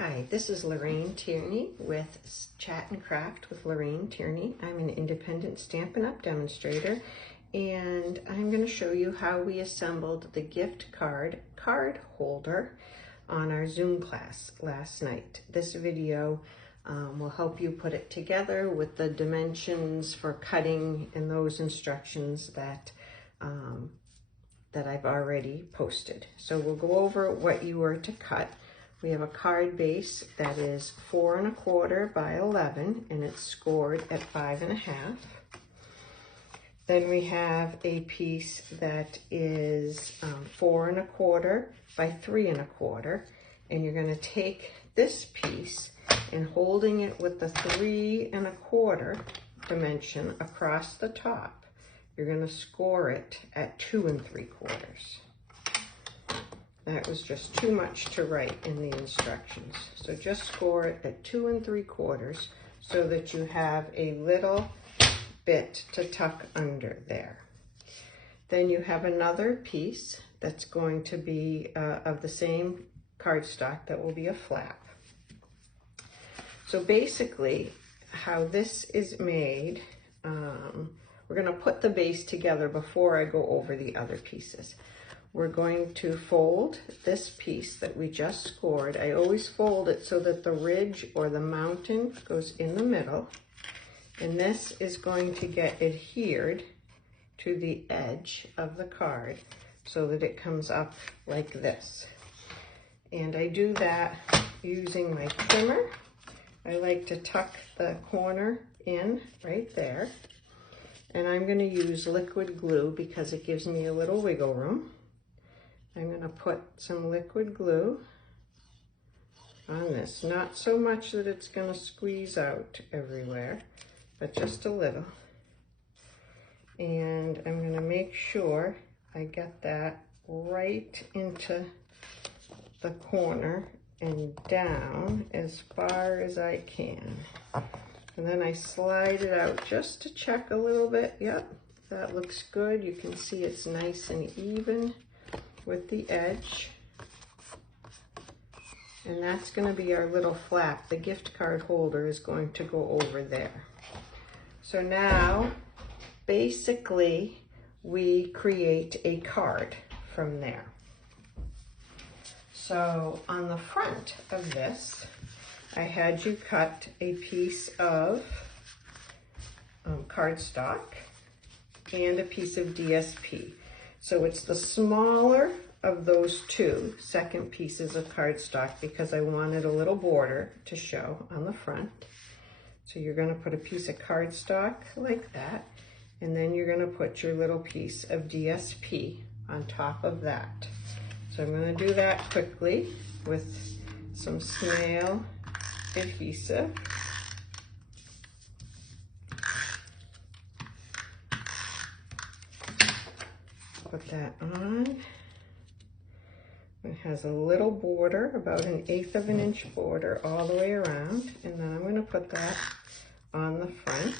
Hi, this is Lorraine Tierney with Chat and Craft with Lorraine Tierney. I'm an independent Stampin' Up! Demonstrator, and I'm going to show you how we assembled the gift card holder on our Zoom class last night. This video will help you put it together with the dimensions for cutting and those instructions that I've already posted. So we'll go over what you were to cut. We have a card base that is 4 1/4 by 11, and it's scored at 5 1/2. Then we have a piece that is 4 1/4 by 3 1/4, and you're going to take this piece and holding it with the 3 1/4 dimension across the top, you're going to score it at 2 3/4. That was just too much to write in the instructions. So just score it at 2 3/4 so that you have a little bit to tuck under there. Then you have another piece that's going to be of the same cardstock that will be a flap. So basically how this is made, we're going to put the base together before I go over the other pieces. We're going to fold this piece that we just scored. I always fold it so that the ridge or the mountain goes in the middle. And this is going to get adhered to the edge of the card so that it comes up like this. And I do that using my trimmer. I like to tuck the corner in right there. And I'm going to use liquid glue because it gives me a little wiggle room. I'm going to put some liquid glue on this, not so much that it's going to squeeze out everywhere, but just a little. And I'm going to make sure I get that right into the corner and down as far as I can. And then I slide it out just to check a little bit. Yep, that looks good. You can see it's nice and even with the edge. And that's going to be our little flap. The gift card holder is going to go over there. So now, basically, we create a card from there. So on the front of this, I had you cut a piece of cardstock and a piece of DSP. So it's the smaller of those two second pieces of cardstock because I wanted a little border to show on the front. So you're going to put a piece of cardstock like that, and then you're going to put your little piece of DSP on top of that. So I'm going to do that quickly with some snail adhesive. Put that on. It has a little border, about 1/8 of an inch border all the way around. And then I'm going to put that on the front.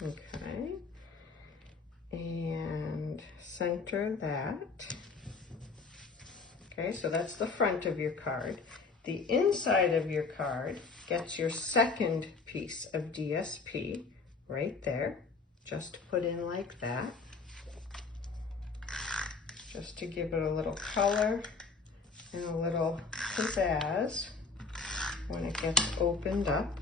Okay. And center that. Okay, so that's the front of your card. The inside of your card gets your second piece of DSP right there, just put in like that, just to give it a little color and a little pizzazz when it gets opened up.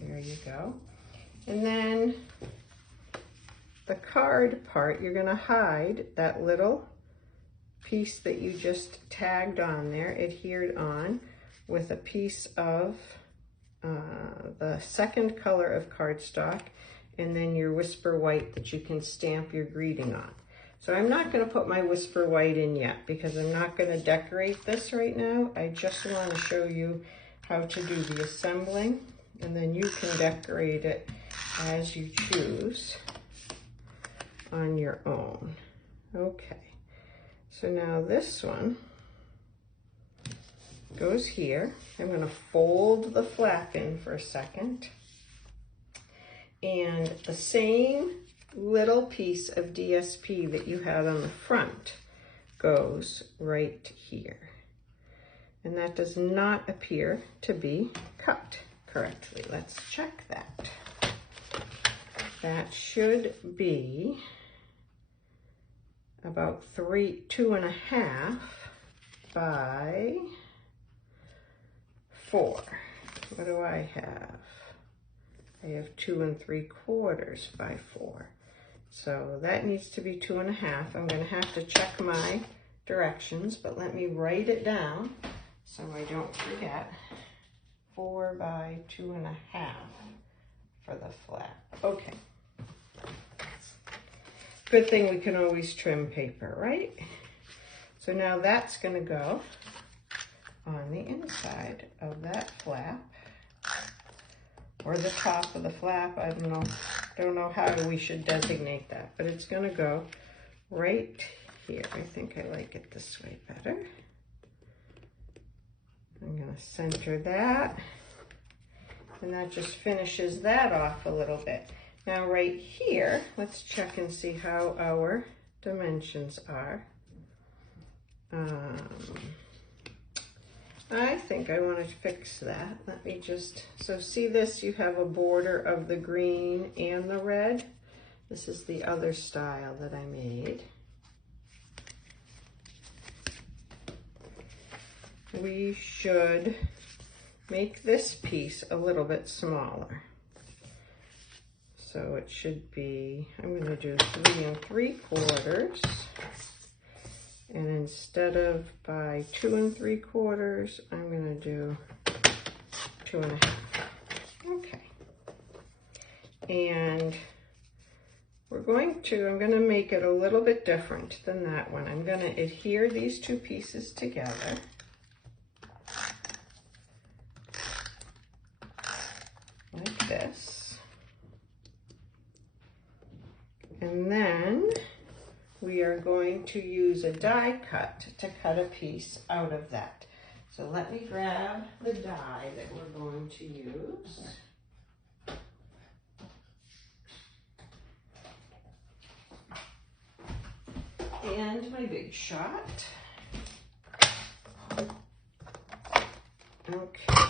There you go. And then the card part, you're going to hide that little piece that you just tagged on there, adhered on, with a piece of the second color of cardstock, and then your Whisper White that you can stamp your greeting on. So I'm not going to put my Whisper White in yet because I'm not going to decorate this right now. I just want to show you how to do the assembling, and then you can decorate it as you choose on your own. Okay, so now this one goes here. I'm going to fold the flap in for a second, And the same little piece of DSP that you had on the front goes right here. And that does not appear to be cut correctly. Let's check that. That should be about 2.5 by 4. What do I have? I have 2 3/4 by 4. So that needs to be 2.5. I'm going to have to check my directions, but let me write it down so I don't forget. 4 by 2.5 for the flap. Okay. Good thing we can always trim paper, right? So now that's going to go on the inside of that flap, or the top of the flap. I don't know how we should designate that, but it's going to go right here. I think I like it this way better. I'm going to center that, and that just finishes that off a little bit. Now right here, let's check and see how our dimensions are. I think I want to fix that. Let me just, so see this, you have a border of the green and the red. This is the other style that I made. We should make this piece a little bit smaller. So it should be, I'm going to do 3 3/4. And instead of by 2 3/4, I'm going to do 2.5. Okay. And I'm going to make it a little bit different than that one. I'm going to adhere these two pieces together. Like this. And then we are going to use a die cut to cut a piece out of that. So let me grab the die that we're going to use. And my big shot. Okay.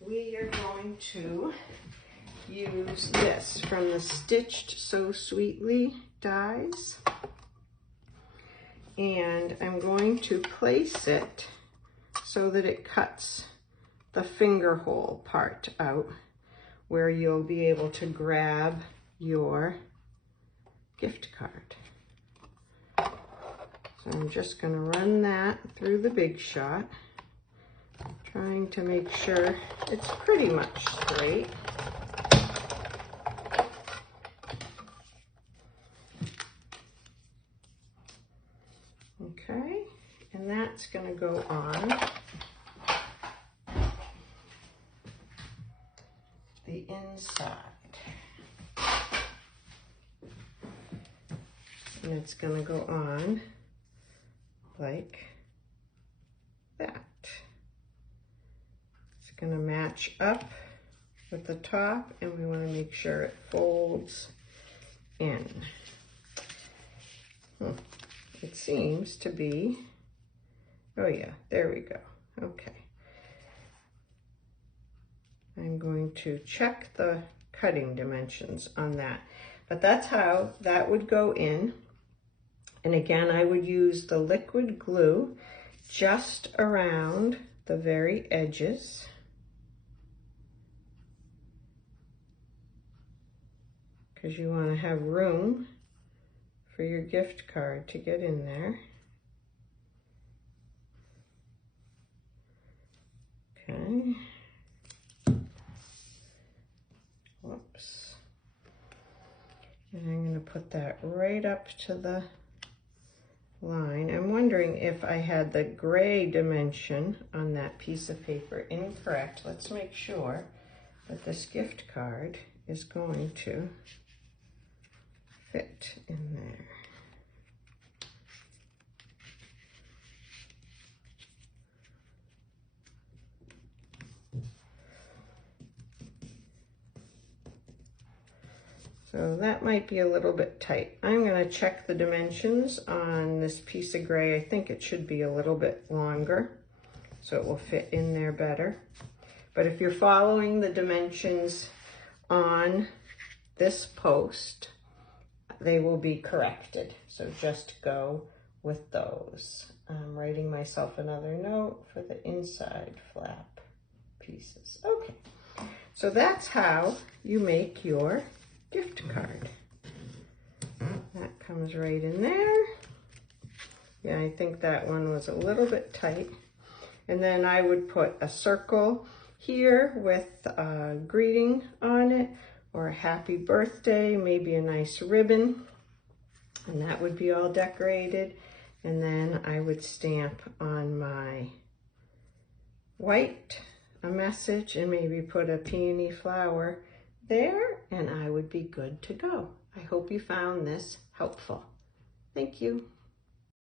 We are going to use this from the Stitched So Sweetly dies, and I'm going to place it so that it cuts the finger hole part out where you'll be able to grab your gift card. So I'm just going to run that through the big shot, trying to make sure it's pretty much straight. Okay, and that's going to go on the inside. And it's going to go on like that. It's going to match up with the top, and we want to make sure it folds in. It seems to be, oh yeah, there we go. Okay. I'm going to check the cutting dimensions on that. But that's how that would go in. And again, I would use the liquid glue just around the very edges. Because you want to have room for your gift card to get in there. Okay. Whoops. And I'm going to put that right up to the line. I'm wondering if I had the gray dimension on that piece of paper incorrect. Let's make sure that this gift card is going to fit in there. So that might be a little bit tight. I'm going to check the dimensions on this piece of gray. I think it should be a little bit longer, so it will fit in there better. But if you're following the dimensions on this post, they will be corrected. So just go with those. I'm writing myself another note for the inside flap pieces. Okay, so that's how you make your gift card. That comes right in there. Yeah, I think that one was a little bit tight. And then I would put a circle here with a greeting on it, or a happy birthday, maybe a nice ribbon, and that would be all decorated. And then I would stamp on my white a message and maybe put a peony flower there, and I would be good to go. I hope you found this helpful. Thank you.